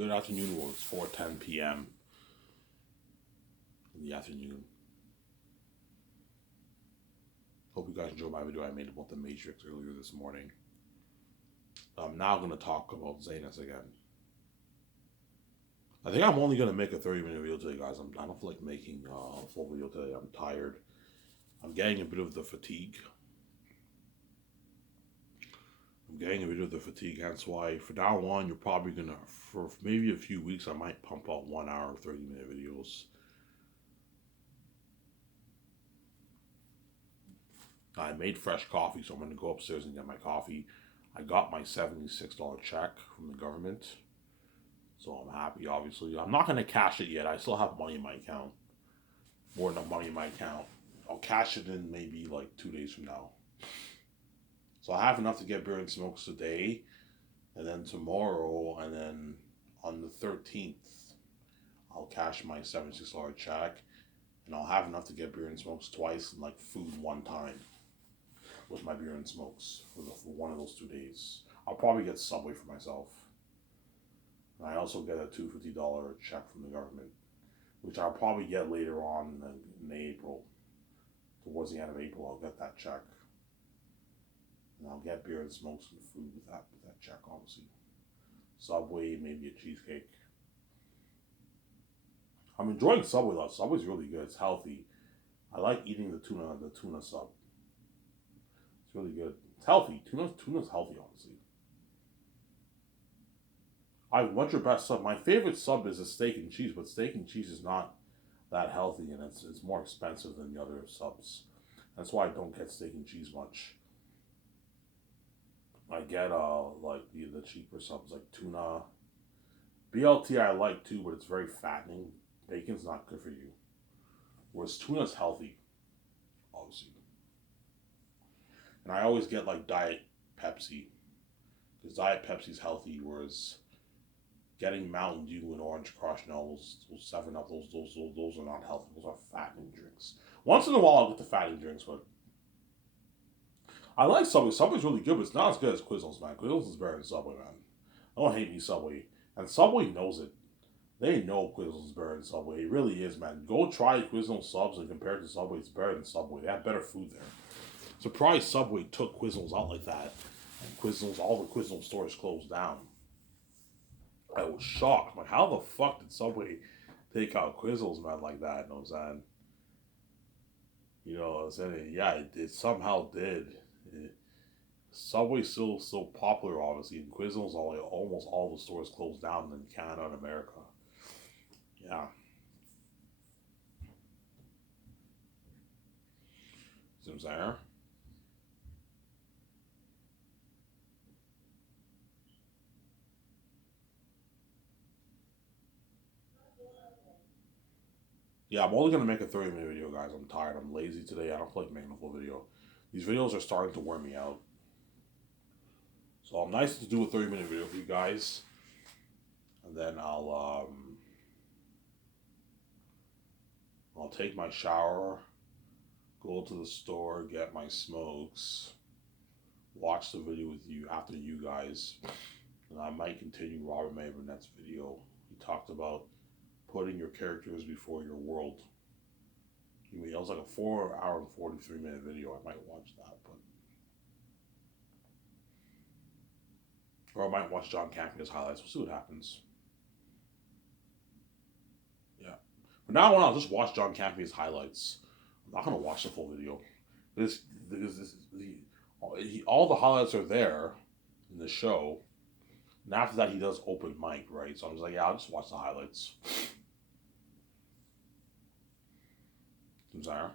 Good afternoon. Well, it's 4:10 p.m. in the afternoon. Hope you guys enjoyed my video I made about the Matrix earlier this morning. I'm now going to talk about Zanus again. I think I'm only going to make a 30-minute video today, guys. I don't feel like making a full video today. I'm tired. I'm getting a bit of the fatigue. Hence why, for now on, you're probably going to, for maybe a few weeks, I might pump out 1 hour, 30-minute videos. I made fresh coffee, so I'm going to go upstairs and get my coffee. I got my $76 check from the government, so I'm happy, obviously. I'm not going to cash it yet. I still have money in my account. More than money in my account. I'll cash it in maybe like 2 days from now. So I have enough to get beer and smokes today, and then tomorrow, and then on the 13th, I'll cash my $76 check, and I'll have enough to get beer and smokes twice, and like food one time with my beer and smokes for one of those 2 days. I'll probably get Subway for myself. And I also get a $250 check from the government, which I'll probably get later on in April. Towards the end of April, I'll get that check. And I'll get beer and smokes and food with that check, obviously. Subway, maybe a cheesecake. I'm enjoying Subway though. Subway's really good. It's healthy. I like eating the tuna sub. It's really good. It's healthy. Tuna's healthy, honestly. What's your best sub? My favorite sub is a steak and cheese, but steak and cheese is not that healthy, and it's more expensive than the other subs. That's why I don't get steak and cheese much. I get like the cheaper subs like tuna. BLT I like too, but it's very fattening. Bacon's not good for you. Whereas tuna's healthy, obviously. And I always get like Diet Pepsi, because Diet Pepsi's healthy, whereas getting Mountain Dew and Orange Crush and all those 7-Up, those are not healthy. Those are fattening drinks. Once in a while I'll get the fattening drinks, but I like Subway. Subway's really good, but it's not as good as Quiznos, man. Quiznos is better than Subway, man. Don't hate me, Subway. And Subway knows it. They know Quiznos is better than Subway. It really is, man. Go try Quiznos subs and compare it to Subway. It's better than Subway. They have better food there. Surprised Subway took Quiznos out like that. And Quiznos, all the Quiznos stores closed down. I was shocked. Like, how the fuck did Subway take out Quiznos, man, like that? You know what I'm saying? You know what I'm saying? Yeah, it somehow did. Subway's still so popular, obviously, and Quiznos, almost all the stores closed down in Canada and America. Yeah. See what I'm saying? Yeah, I'm only going to make a 30-minute video, guys. I'm tired. I'm lazy today. I don't feel like making a full video. These videos are starting to wear me out. So I'm nice to do a 30-minute video for you guys. And then I'll take my shower, go to the store, get my smokes, watch the video with you after you guys. And I might continue Robert May Burnett's video. He talked about putting your characters before your world. It was like a 4 hour and 43-minute video. I might watch that, or I might watch John Campion's highlights. We'll see what happens. Yeah. But now on, I'll just watch John Campion's highlights. I'm not gonna watch the full video. All the highlights are there in the show. And after that, he does open mic, right? So I'm just like, yeah, I'll just watch the highlights. So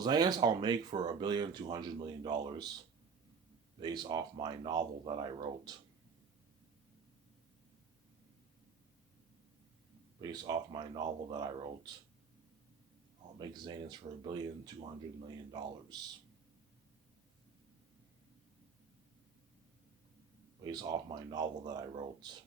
Zanus I'll make for $1,200,000,000 based off my novel that I wrote. I'll make Zanus for $1,200,000,000 based off my novel that I wrote.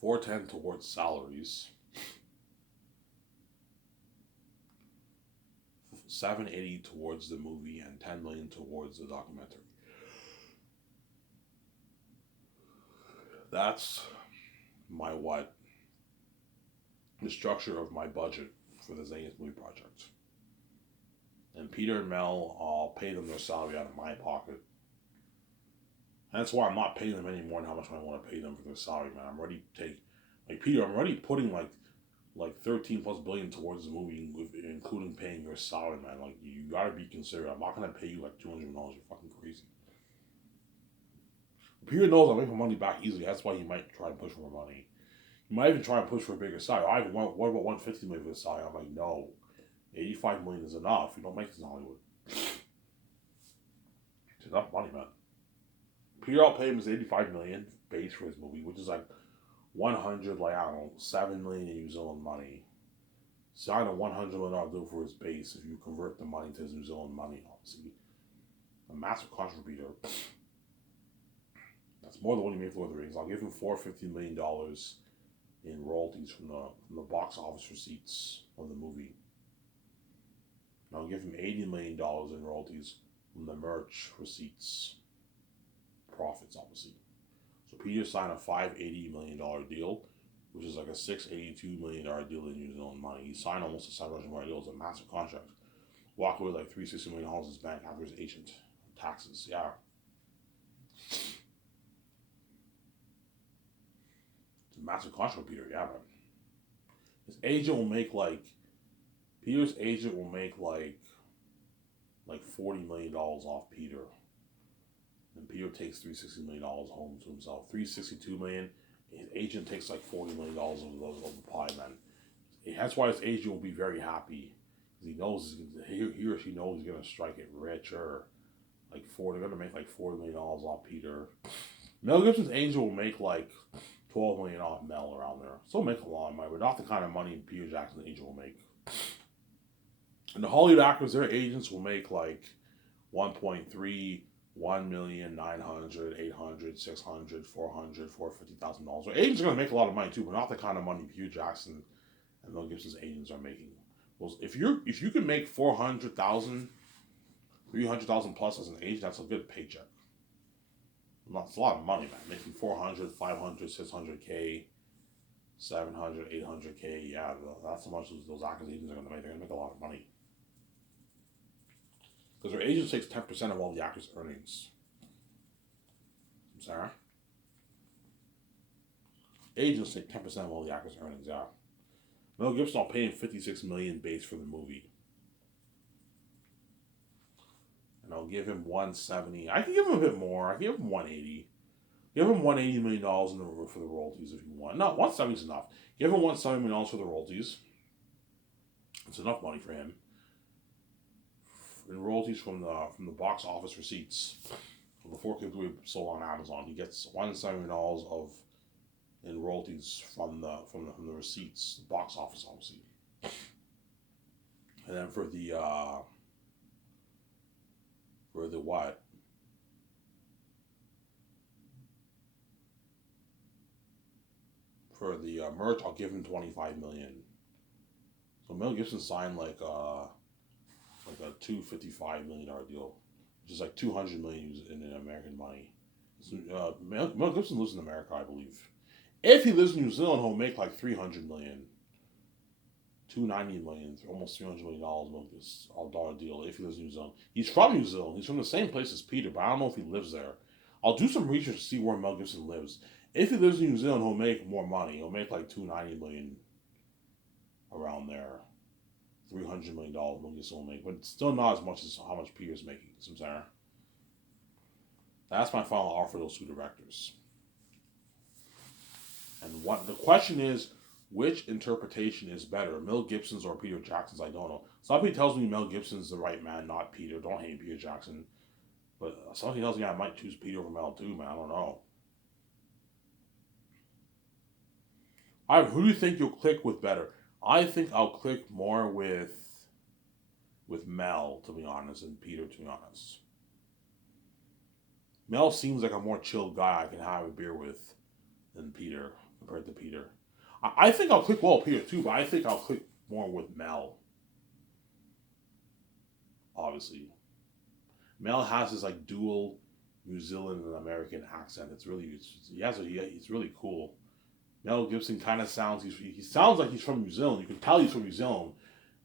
410 towards salaries, 780 towards the movie, and 10 million towards the documentary. That's my what? The structure of my budget for the Zangief movie project. And Peter and Mel, I'll pay them their salary out of my pocket. And that's why I'm not paying them any more than how much I want to pay them for their salary, man. I'm already Peter, I'm already putting like 13 plus billion towards the movie, including paying your salary, man. Like, you gotta be considerate. I'm not gonna pay you like $200. You're fucking crazy. Peter knows I'm making money back easily. That's why he might try and push for more money. He might even try and push for a bigger salary. What about 150 million for the salary? I'm like, no. 85 million is enough. You don't make this in Hollywood. It's enough money, man. Peter, I'll pay him his 85 million base for his movie, which is like 100, like, I don't know, 7 million in New Zealand money. Sign a $100 million deal for his base if you convert the money to his New Zealand money, obviously. A massive contributor. That's more than what he made for Lord of the Rings. I'll give him $450 million in royalties from the box office receipts of the movie. And I'll give him $80 million in royalties from the merch receipts. Profits, obviously. So Peter signed a $580 million deal, which is like a $682 million deal in New Zealand money. He signed almost a $700 million deal. It's a massive contract. Walk away with like $360 million in his bank after his agent. Taxes, yeah. It's a massive contract with Peter, yeah, man. His agent will make Peter's agent will make like $40 million off Peter. And Peter takes $360 million home to himself. $362 million. His agent takes like $40 million of the pie, man. That's why his agent will be very happy, because he knows he or she knows he's gonna strike it richer. They're gonna make like $40 million off Peter. Mel Gibson's agent will make like $12 million off Mel around there. Still make a lot of money, but not the kind of money Peter Jackson's agent will make. And the Hollywood actors, their agents will make like 1.3, 1,900,000, 800, 600, 400, $450,000. So agents are gonna make a lot of money too, but not the kind of money Peter Jackson and Mel Gibson's agents are making. Well, if you can make 400,000, 300,000 plus as an agent, that's a good paycheck. That's a lot of money, man. Making 400, 500, 600K, 700, 800K. Yeah, that's how much those actors agents are gonna make. They're gonna make a lot of money. Because their agent takes 10% of all the actors' earnings. I'm sorry? Agents take 10% of all the actors' earnings, yeah. Mel Gibson, I'll pay him $56 million base for the movie. And I'll give him 170. I can give him a bit more. I can give him 180. Give him $180 million for the royalties if you want. No, 170 is enough. Give him $170 million for the royalties. It's enough money for him. In royalties from the box office receipts of the 4K we sold on Amazon, he gets $170 million in royalties from the receipts, the box office, obviously. And then for the what? For the merch, I'll give him $25 million. So Mel Gibson signed like a $255 million deal, which is like $200 million in American money. So, Mel Gibson lives in America, I believe. If he lives in New Zealand, he'll make like $300 million, $290 million, almost $300 million with this dollar deal. If he lives in New Zealand, he's from New Zealand. He's from the same place as Peter, but I don't know if he lives there. I'll do some research to see where Mel Gibson lives. If he lives in New Zealand, he'll make more money. He'll make like $290 million around there. $300 million Mel Gibson will make, but still not as much as how much Peter's making. Sarah. That's my final offer for those two directors. And what the question is, which interpretation is better, Mel Gibson's or Peter Jackson's? I don't know. Somebody tells me Mel Gibson's the right man, not Peter. Don't hate Peter Jackson. But somebody tells me I might choose Peter over Mel too, man. I don't know. Who do you think you'll click with better? I think I'll click more with Mel, to be honest, and Peter, to be honest. Mel seems like a more chill guy I can have a beer with than Peter. compared to Peter. I think I'll click well with Peter too, but I think I'll click more with Mel. Obviously, Mel has this like dual New Zealand and American accent. It's really cool. Mel Gibson kind of sounds he sounds like he's from New Zealand. You can tell he's from New Zealand,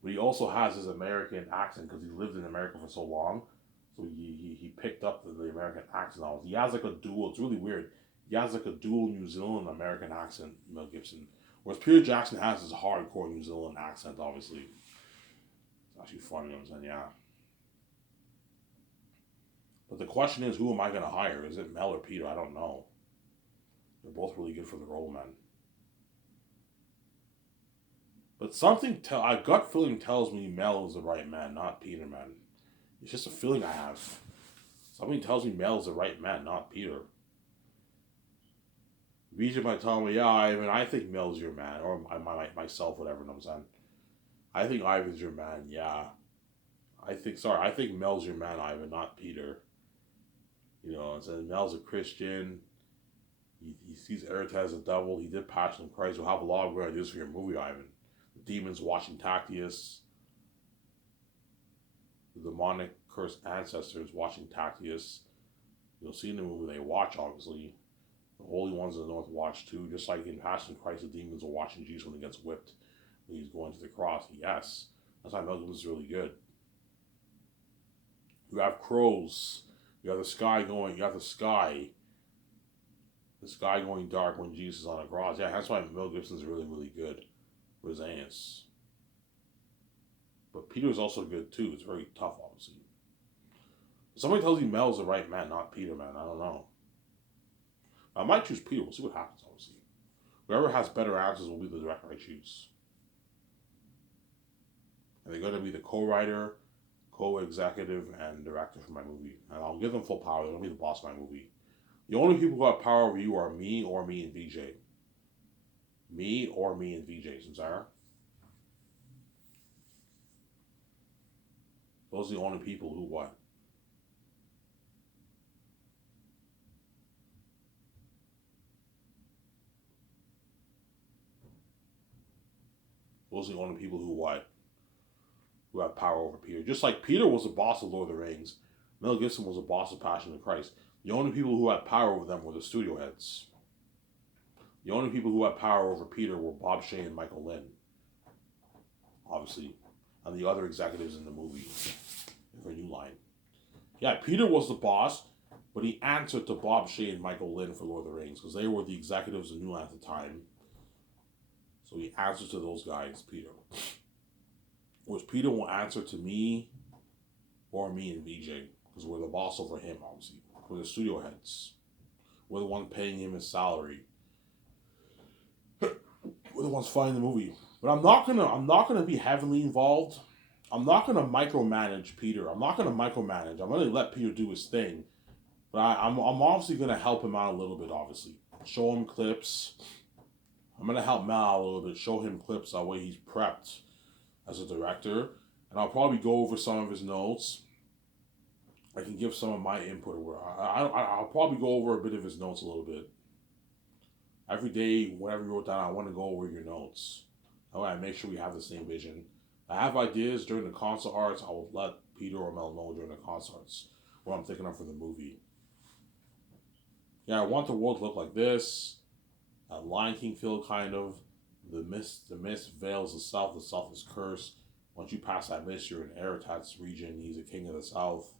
but he also has his American accent because he lived in America for so long. So he picked up the American accent. He has like a dual. It's really weird. He has like a dual New Zealand American accent. Mel Gibson, whereas Peter Jackson has his hardcore New Zealand accent. Obviously, it's actually funny. I'm saying, yeah. But the question is, who am I going to hire? Is it Mel or Peter? I don't know. They're both really good for the role, man. But a gut feeling tells me Mel is the right man, not Peter, man. It's just a feeling I have. Something tells me Mel is the right man, not Peter. Vijay might tell me, yeah, Ivan, I think Mel's your man, or myself, whatever. You know what I'm saying? I think Ivan's your man. Yeah, I think Mel's your man, Ivan, not Peter. You know, and says Mel's a Christian. He sees Eretz as a devil. He did Passion of Christ. You'll have a lot of good ideas for your movie, Ivan. The demons watching Tactius. The demonic cursed ancestors watching Tactius. You'll see in the movie they watch, obviously. The holy ones of the north watch too. Just like in Passion of Christ, the demons are watching Jesus when he gets whipped. When he's going to the cross. Yes. That's why Mel Gibson's really good. You have crows. You have the sky going. You have the sky going dark when Jesus is on the cross. Yeah, that's why Mel Gibson's really, really good with his ants. But Peter's also good too. It's very tough, obviously. Somebody tells me Mel's the right man, not Peter, man. I don't know. I might choose Peter. We'll see what happens, obviously. Whoever has better answers will be the director I choose. And they're going to be the co-writer, co-executive, and director for my movie. And I'll give them full power. They're going to be the boss of my movie. The only people who have power over you are me or me and VJ. Me or me and VJ, Samsara. Those are the only people who what? Those are the only people who what? Who have power over Peter. Just like Peter was the boss of Lord of the Rings, Mel Gibson was the boss of Passion of Christ. The only people who had power over them were the studio heads. The only people who had power over Peter were Bob Shea and Michael Lynn. Obviously. And the other executives in the movie. For New Line. Yeah, Peter was the boss, but he answered to Bob Shea and Michael Lynn for Lord of the Rings, because they were the executives of New Line at the time. So he answers to those guys, Peter. Whereas Peter will answer to me or me and VJ, because we're the boss over him, obviously. We're the studio heads. We're the one paying him his salary. We're the ones funding the movie. But I'm not gonna be heavily involved. I'm not gonna micromanage Peter. I'm not gonna micromanage. I'm gonna let Peter do his thing. But I'm obviously gonna help him out a little bit, obviously. Show him clips. I'm gonna help Mel out a little bit, show him clips that way he's prepped as a director. And I'll probably go over some of his notes. I can give some of my input. I'll probably go over a bit of his notes a little bit. Every day, whatever you wrote down, I want to go over your notes. That way I make sure we have the same vision. I have ideas during the concert arts. I will let Peter or Mel know during the concerts what I'm thinking of for the movie. Yeah, I want the world to look like this. Lion King feel kind of. The mist veils the south is cursed. Once you pass that mist, you're in Eretat's region. He's a king of the south.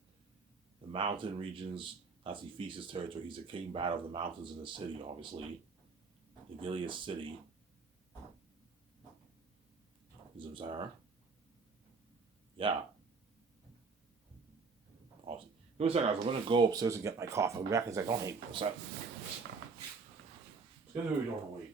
The mountain regions, that's Ephesus territory. He's a king bad of the mountains in the city, obviously. The Gilead city. Zimzar. Yeah. Awesome. Give me a second, guys. I'm going to go upstairs and get my coffee. I'll be back in a second. Don't hate me. What's up? It's going to be we don't want to wait.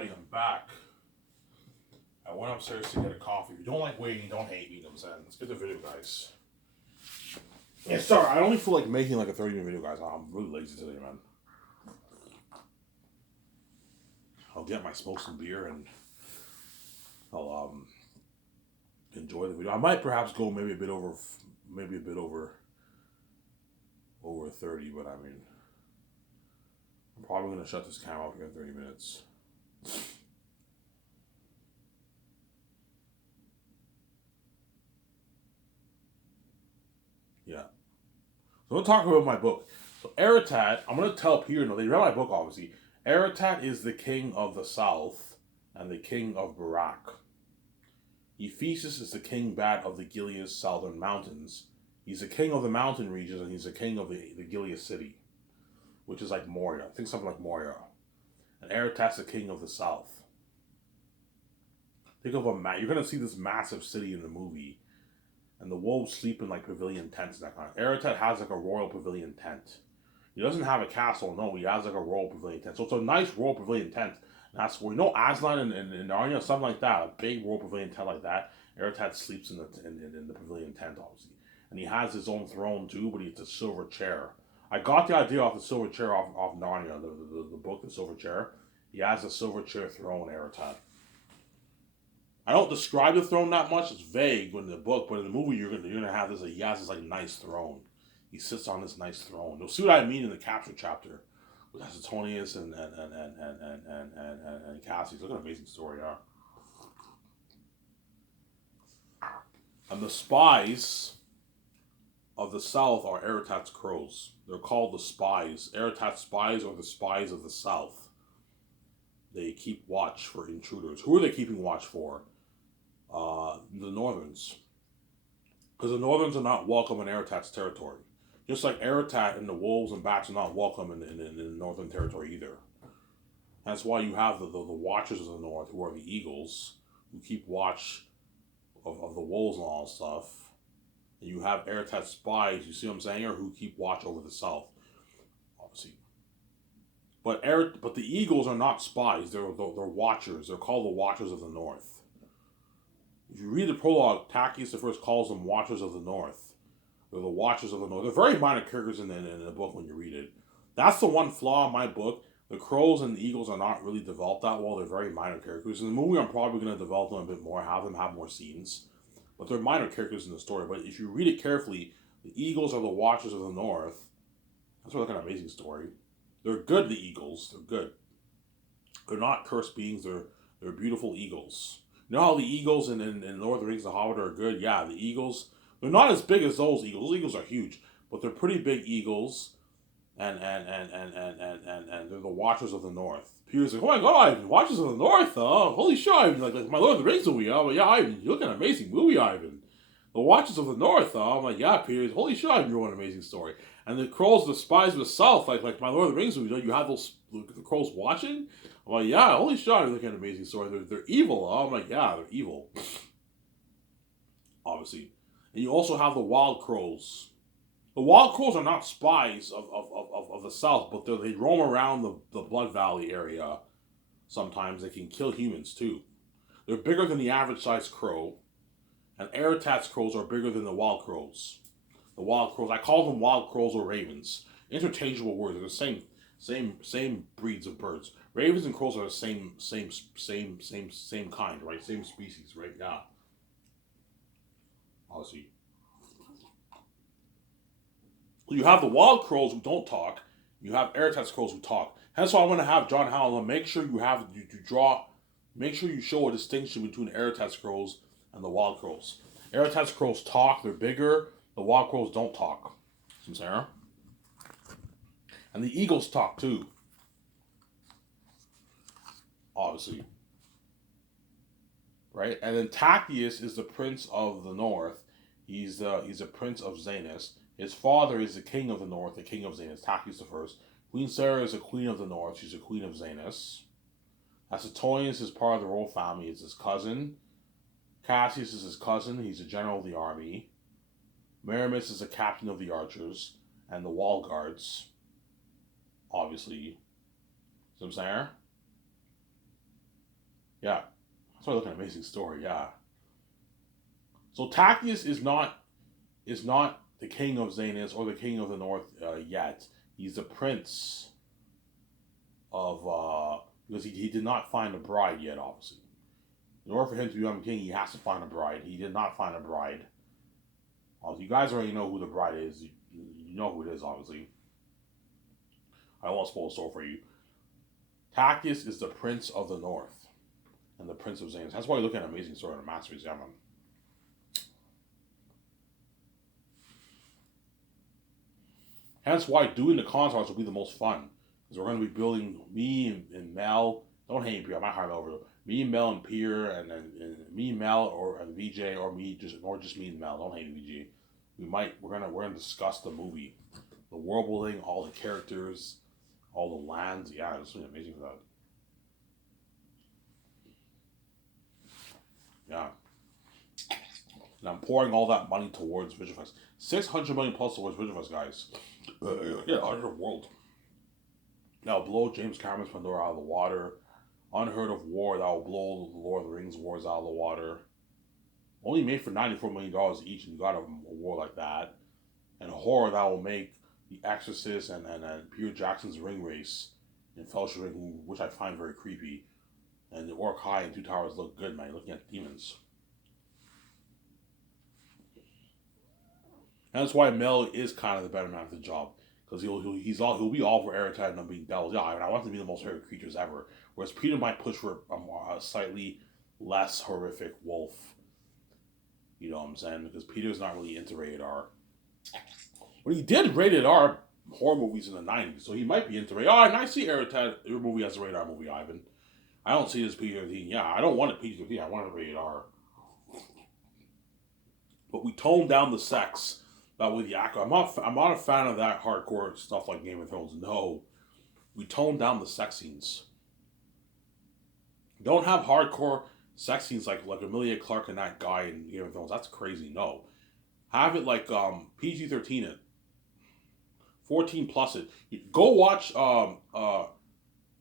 Alrighty, I'm back. I went upstairs to get a coffee. If you don't like waiting, don't hate me, you know what I'm saying? Let's get the video, guys. Yeah, sorry, I only feel like making like a 30-minute video, guys. I'm really lazy today, man. I'll get my smoke some beer and I'll enjoy the video. I might perhaps go maybe a bit over 30, but I mean, I'm probably gonna shut this camera off here in 30 minutes. Yeah. So we'll talk about my book. So Eretat, I'm gonna tell Peter, no, they read my book obviously. Eretat is the king of the south and the king of Barak. Ephesus is the king bat of the Gilead southern mountains. He's the king of the mountain regions and he's the king of the Gilead city, which is like Moria. I think something like Moria. And Eretat's the king of the south. Think of you're gonna see this massive city in the movie, and the wolves sleep in like pavilion tents and that kind of. Eretat has like a royal pavilion tent. He doesn't have a castle, no. He has like a royal pavilion tent. So it's a nice royal pavilion tent. And that's where Aslan and Narnia, something like that, a big royal pavilion tent like that. Eretat sleeps in the pavilion tent, obviously, and he has his own throne too, but it's a silver chair. I got the idea off the silver chair off Narnia, the book, the silver chair. He has a silver chair throne, Eretat. I don't describe the throne that much. It's vague in the book, but in the movie you're gonna have this. He has this like nice throne. He sits on this nice throne. You'll see what I mean in the capture chapter with Asitonius and Cassius. Look at an amazing story, yeah. And the spies of the south are Eretat's crows. They're called the spies. Eretat's spies are the spies of the south. They keep watch for intruders. Who are they keeping watch for? The Northerns. Because the Northerns are not welcome in Eretat's territory. Just like Eretat and the wolves and bats are not welcome in the Northern territory either. That's why you have the Watchers of the North, who are the Eagles, who keep watch of the wolves and all that stuff. And you have Eretat's spies, you see what I'm saying, or who keep watch over the south. Obviously. But the Eagles are not spies, they're watchers. They're called the Watchers of the North. If you read the prologue, Tachyus the First calls them Watchers of the North. They're the Watchers of the North. They're very minor characters in the book when you read it. That's the one flaw in my book. The crows and the eagles are not really developed that well. They're very minor characters. In the movie, I'm probably going to develop them a bit more, have them have more scenes. But they're minor characters in the story. But if you read it carefully, the eagles are the Watchers of the North. That's really like an amazing story. They're good, the eagles. They're good. They're not cursed beings. They're beautiful eagles. You know how the eagles in Lord of the Rings, The Hobbit are good? Yeah, the eagles, they're not as big as those eagles. Those eagles are huge, but they're pretty big eagles, and they're the Watchers of the North. Peter's like, oh my god, Ivan, Watchers of the North, holy shit, Ivan, like my Lord of the Rings movie, but yeah, Ivan, you look at an amazing movie, Ivan. The Watchers of the North, I'm like, yeah, Peter, holy shit, Ivan, you're an amazing story. And the crows, the spies of the south, like my Lord of the Rings movie, you have those the crows watching. I'm like, yeah, holy shit, you're looking at an amazing story. They're evil. I'm like, yeah, they're evil. Obviously. And you also have the wild crows. The wild crows are not spies of the south, but they roam around the Blood Valley area. Sometimes they can kill humans too. They're bigger than the average sized crow. And Eretat's crows are bigger than the wild crows. The wild crows, I call them wild crows or ravens. Interchangeable words. They're the same breeds of birds. Ravens and crows are the same kind, right? Same species, right? Yeah. Obviously. You have the wild crows who don't talk. You have Eretat's crows who talk. Hence why I want to have John Howland make sure make sure you show a distinction between Eretat's crows and the wild crows. Eretat's crows talk, they're bigger. The wild crows don't talk. See what I'm saying? And the eagles talk too. Obviously. Right? And then Tachyus is the prince of the north. He's a prince of Zanus. His father is the king of the north, the king of Zanus, Tachyus the First. Queen Sarah is a queen of the north. She's a queen of Zanus. Asitonius is part of the royal family. It's his cousin. Cassius is his cousin. He's a general of the army. Meramis is a captain of the archers and the wall guards. Obviously. See what I'm saying? Yeah, that's why I look at Amazing Story. Yeah. So Tactius is not the king of Xanus or the king of the North yet. He's the prince of because he did not find a bride yet. Obviously, in order for him to become king, he has to find a bride. He did not find a bride. You guys already know who the bride is. You know who it is, obviously. I won't spoil the story for you. Tactius is the prince of the North and the prince of Xanus. That's why you look at an Amazing Story and a Masterpiece. Yeah, man. Hence why doing the contracts will be the most fun. Because we're going to be building me and Mel. Don't hate me, Pierre. I might hire Mel over. Me and Mel and Pierre, and me and Mel or and VJ or me just me and Mel. Don't hate me, VJ. We're gonna discuss the movie, the world building, all the characters, all the lands. Yeah, it's really amazing for that. Yeah, and I'm pouring all that money towards Visual Effects. 600 million plus towards Visual Effects, guys. Yeah, Underworld. Now blow James Cameron's Pandora out of the water. Unheard of war that will blow the Lord of the Rings wars out of the water. Only made for $94 million each, and you got a war like that. And horror that will make The Exorcist and Peter Jackson's Ring Race in Fellowship Ring, which I find very creepy. And the Orc High and Two Towers look good, man. You're looking at demons. And that's why Mel is kind of the better man for the job. Because he'll be all for Eritrea and them being devils. Yeah, I mean, I want them to be the most horrific creatures ever. Whereas Peter might push for a slightly less horrific wolf. You know what I'm saying? Because Peter's not really into rated R. But he did rated R horror movies in the 90s, so he might be into rated R. And I see Eritrea, your movie as a rated R movie, Ivan. I don't see this PG-13. Yeah, I don't want it PG-13. I want it rated R. But we toned down the sex. That with the actor. I'm not a fan of that hardcore stuff like Game of Thrones. No. We toned down the sex scenes. Don't have hardcore sex scenes like Emilia Clarke and that guy in Game of Thrones. That's crazy. No. Have it like PG-13 it. 14 plus it. Go watch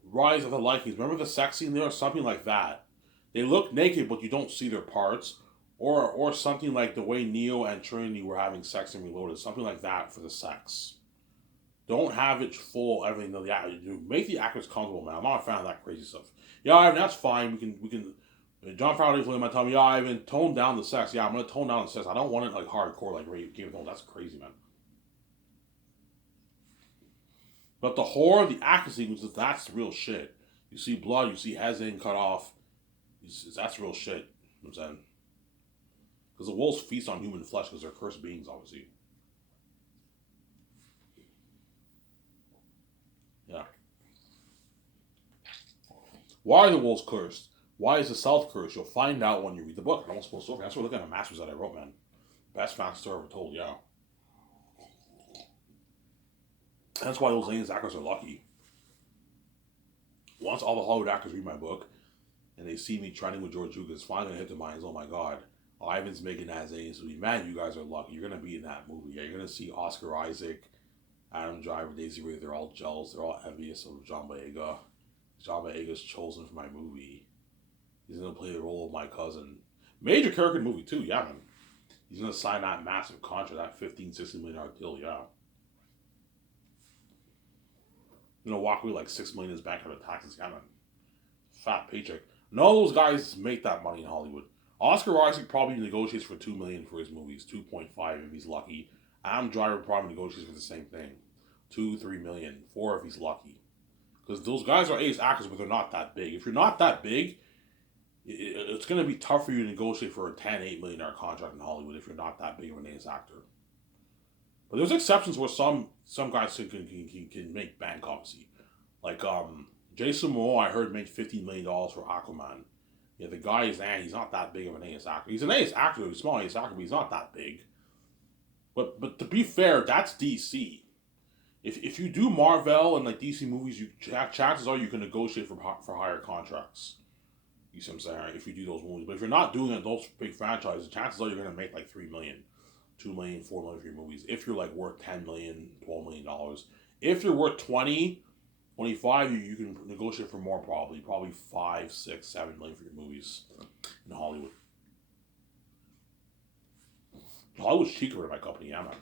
Rise of the Vikings. Remember the sex scene there? Something like that. They look naked, but you don't see their parts. Or something like the way Neo and Trinity were having sex in Reloaded. Something like that for the sex. Don't have it full everything that the actors do. Make the actors comfortable, man. I'm not a fan of that crazy stuff. Yeah, Ivan, that's fine. We can. John Favreau might tell me, yeah, Ivan, tone down the sex. Yeah, I'm gonna tone down the sex. I don't want it like hardcore like Game of Thrones. That's crazy, man. But the horror, the action sequences, that's real shit. You see blood, you see heads getting cut off. That's real shit. You know what I'm saying? Because the wolves feast on human flesh because they're cursed beings, obviously. Yeah. Why are the wolves cursed? Why is the South cursed? You'll find out when you read the book. I won't spoil the story. That's what we're looking at Masters that I wrote, man. Best fantasy story ever told, yeah. That's why those Lane's actors are lucky. Once all the Hollywood actors read my book and they see me trending with George Lucas, it's finally gonna hit their minds, oh my god, Ivan's making that Zane's movie. Man, you guys are lucky. You're gonna be in that movie. Yeah, you're gonna see Oscar Isaac, Adam Driver, Daisy Ridley. They're all jealous. They're all envious of John Boyega. John Boyega's chosen for my movie. He's gonna play the role of my cousin. Major character movie too. Yeah, man. He's gonna sign that massive contract, that 15, $16 million deal. Yeah. You know, walk away like $6 million in his bank out of taxes. Kind of fat paycheck. None of those guys make that money in Hollywood. Oscar Isaac probably negotiates for $2 million for his movies, 2.5 if he's lucky. Adam Driver probably negotiates for the same thing, 2, 3 million, 4 if he's lucky. Because those guys are ace actors, but they're not that big. If you're not that big, it's going to be tough for you to negotiate for a $10, $8 million contract in Hollywood if you're not that big of an ace actor. But there's exceptions where some guys can make bank, obviously. Like Jason Momoa, I heard made $15 million for Aquaman. Yeah, the guy he's not that big of an ace actor. He's an ace actor, he's a small ace actor, but he's not that big. But to be fair, that's DC. If you do Marvel and like DC movies, chances are you can negotiate for higher contracts. You see what I'm saying? If you do those movies, but if you're not doing it, those big franchises, chances are you're gonna make like 3 million, 2 million, 4 million for your movies. If you're like worth $10 million, $12 million, if you're worth 20, 25, you can negotiate for more probably 5, 6, 7 million for your movies in Hollywood. Hollywood's cheaper than my company, yeah, man.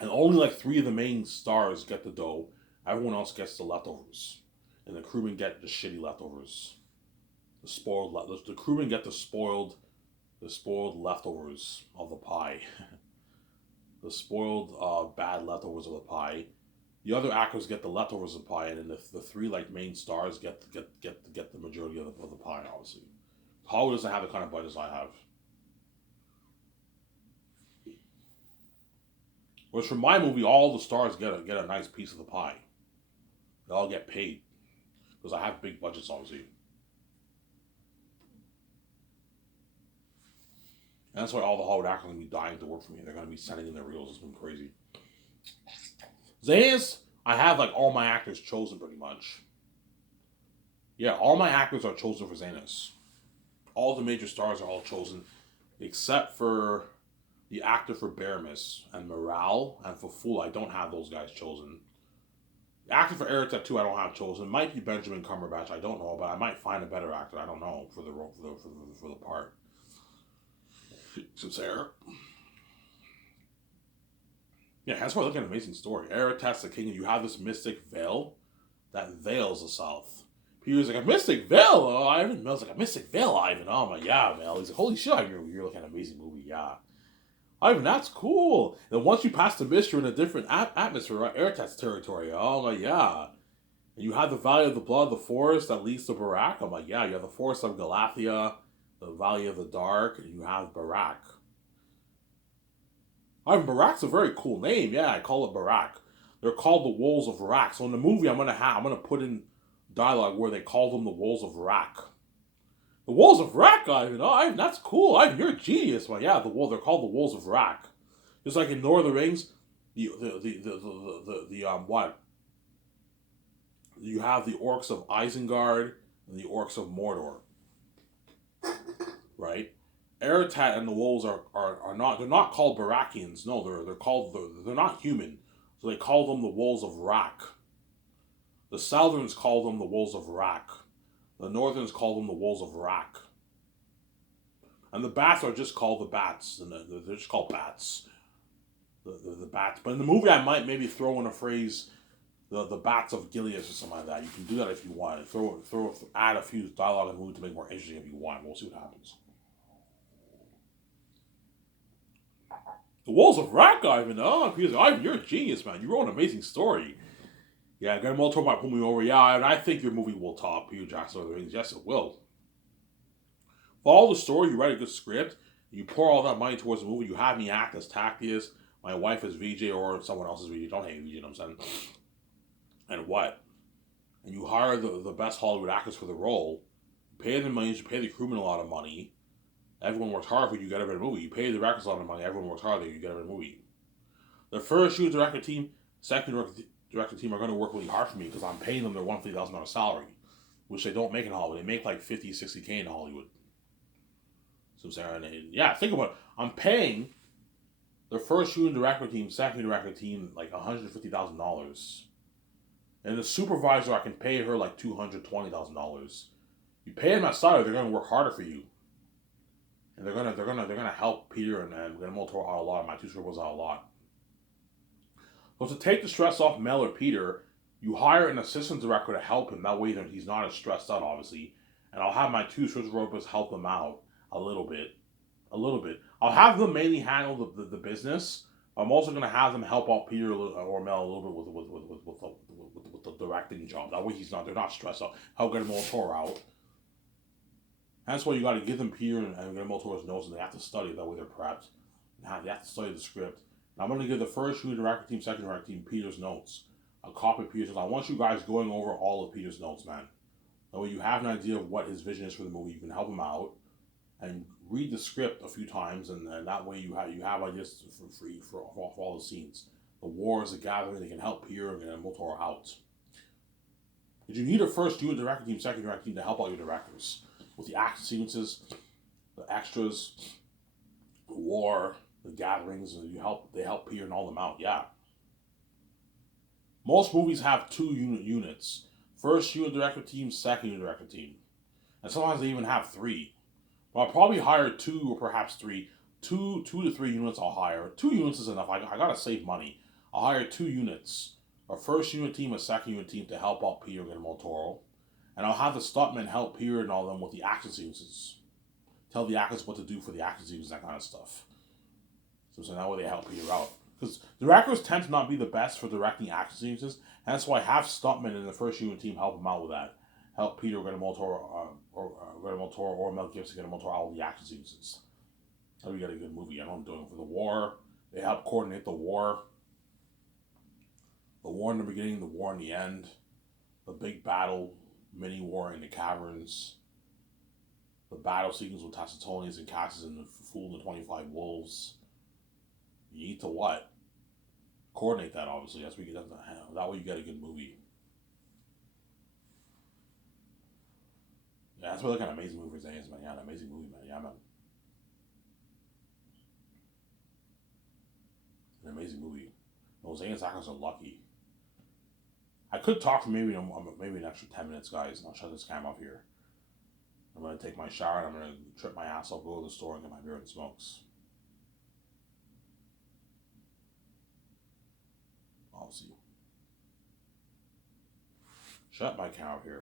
And only like 3 of the main stars get the dough. Everyone else gets the leftovers, and the crewmen get the shitty leftovers. The crewmen get the spoiled leftovers of the pie. The spoiled bad leftovers of the pie. The other actors get the leftovers of the pie, and then the 3 like main stars get the majority of the pie. Obviously, Hollywood doesn't have the kind of budgets I have. Whereas for my movie, all the stars get a nice piece of the pie. They all get paid because I have big budgets, obviously. And that's why all the Hollywood actors are going to be dying to work for me. They're going to be sending in their reels. It's been crazy. Zanus, I have like all my actors chosen pretty much. Yeah, all my actors are chosen for Zanus. All the major stars are all chosen, except for the actor for Baramis and Morale and for Fool. I don't have those guys chosen. The actor for Ereteth 2 I don't have chosen. It might be Benjamin Cumberbatch. I don't know, but I might find a better actor. I don't know for the role for the part. Sincere. Yeah, that's why I look at an amazing story. Ereteth's the king, and you have this mystic veil that veils the south. Peter's like, a mystic veil? Oh, Ivan. Mel's like, a mystic veil, Ivan. Oh, my, yeah, Mel. He's like, holy shit, you're looking at an amazing movie, yeah. Ivan, that's cool. Then once you pass the mist, you're in a different atmosphere, right? Ereteth's territory. Oh, my, yeah. And you have the Valley of the Blood, the forest that leads to Barak. I'm like, yeah, you have the forest of Galathia, the Valley of the Dark, and you have Barak. Ivan, Barak's a very cool name. Yeah, I call it Barak. They're called the Wolves of Barak. So in the movie, I'm gonna put in dialogue where they call them the Wolves of Barak. The Wolves of Barak, Ivan. Oh, Ivan, that's cool. Ivan, you're a genius, man. Yeah, they're called the Wolves of Barak. Just like in Lord of the Rings, what? You have the orcs of Isengard and the orcs of Mordor, right? Ereteth and the wolves are not, they're not called Barakians. No, they're not human. So they call them the wolves of Rak. The Southerns call them the wolves of Rak. The Northerns call them the wolves of Rak. And the bats are just called the bats. And they're just called bats. The bats. But in the movie, I might maybe throw in a phrase, the bats of Gilead or something like that. You can do that if you want. Add a few dialogue in the movie to make it more interesting if you want. We'll see what happens. The Wolves of Rak, Ivan. Oh, Ivan, you're a genius, man. You wrote an amazing story. Yeah, Guillermo del Toro might put me over. Yeah, and I think your movie will top Peter Jackson Lord of the Rings. Yes, it will. Follow the story. You write a good script. You pour all that money towards the movie. You have me act as Tactius. My wife is VJ or someone else's VJ. Don't hate VJ, you know what I'm saying? And what? And you hire the best Hollywood actors for the role. You pay them money. You pay the crewmen a lot of money. Everyone works hard for you, get a better movie. You pay the directors a lot of money, everyone works hard, you get a better movie. The first shoot director team, second director team are going to work really hard for me because I'm paying them their $150,000 salary, which they don't make in Hollywood. They make like 50, 60K in Hollywood. So I'm saying, yeah, think about it. I'm paying the first shooting director team, second director team like $150,000. And the supervisor, I can pay her like $220,000. You pay them that salary, they're going to work harder for you. And they're gonna help Peter and Guillermo del Toro out a lot. My two scribbles out a lot. So to take the stress off Mel or Peter, you hire an assistant director to help him. That way, he's not as stressed out, obviously. And I'll have my two scribbles help them out a little bit. I'll have them mainly handle the business. I'm also gonna have them help out Peter or Mel a little bit with the directing job. That way, they're not stressed out. Help Guillermo del Toro out. That's why you got to give them Peter and Guillermo del Toro's notes, and they have to study it. That way they're prepped. They have to study the script. And I'm going to give the first shooting director team, second director team, Peter's notes. A copy of Peter's notes. I want you guys going over all of Peter's notes, man. That way you have an idea of what his vision is for the movie. You can help him out and read the script a few times, and that way you have ideas for all the scenes. The wars, the gathering, they can help Peter and Guillermo del Toro out. But you need a first shooting director team, second director team to help out your directors. With the action sequences, the extras, the war, the gatherings, and they help Peter and all them out, yeah. Most movies have two units. First unit director team, second unit director team. And sometimes they even have three. But I'll probably hire two or perhaps three. Two to three units I'll hire. 2 units is enough. I gotta save money. I'll hire 2 units. A first unit team, a second unit team to help out Peter and Del Toro. And I'll have the stuntmen help Peter and all them with the action sequences. Tell the actors what to do for the action sequences, that kind of stuff. So that way they help Peter out. Because directors tend to not be the best for directing action sequences. And that's why have stuntmen in the first unit team help them out with that. Help Peter Guillermo or Mel Gibson get a Toro out with the action sequences. So we get a good movie. I know I'm doing it for the war. They help coordinate the war. The war in the beginning, the war in the end. The big battle, mini war in the caverns. The battle sequence with Tacitones and Cassius and the Fool and the 25 Wolves. You need to what? Coordinate that, obviously. That's what you get that way you get a good movie. Yeah, that's what like an amazing movie for Zayas, man. Yeah, an amazing movie, man. Yeah, man. An amazing movie. Those Zayas actors are lucky. I could talk for maybe an extra 10 minutes, guys, and I'll shut this cam off here. I'm going to take my shower and I'm going to trip my ass. I'll go to the store and get my beer and smokes. I'll see you. Shut my cow here.